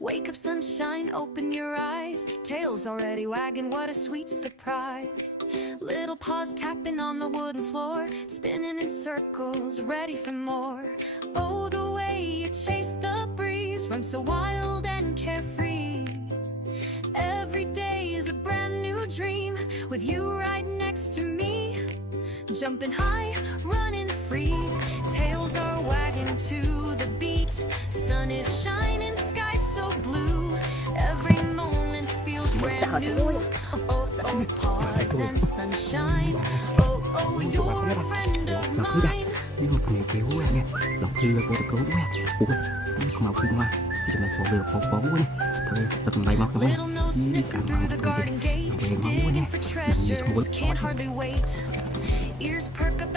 Wake up, sunshine, open your eyes. Tail's already wagging, what a sweet surprise. Little paws tapping on the wooden floor, spinning in circles, ready for more. Oh, the way you chase the breeze, run so wild and carefree. Every day is a brand new dream, with you right next to me. Jumping high, running free, tails are wagging to the beat. Sun is shining, sky so blue, every moment feels brand new. Oh, oh, pause and sunshine. Oh, oh, you're a friend of mine. Đi một ngày kéo quá nha, lọt dưa cô được cứu quá. Ủa, không màu phim mà, thì này phổ được phổ quá nè. Thôi, tập bài mọc nè. Little nose sniffing through the garden gate, digging for treasures, can't hardly wait. Ears perk up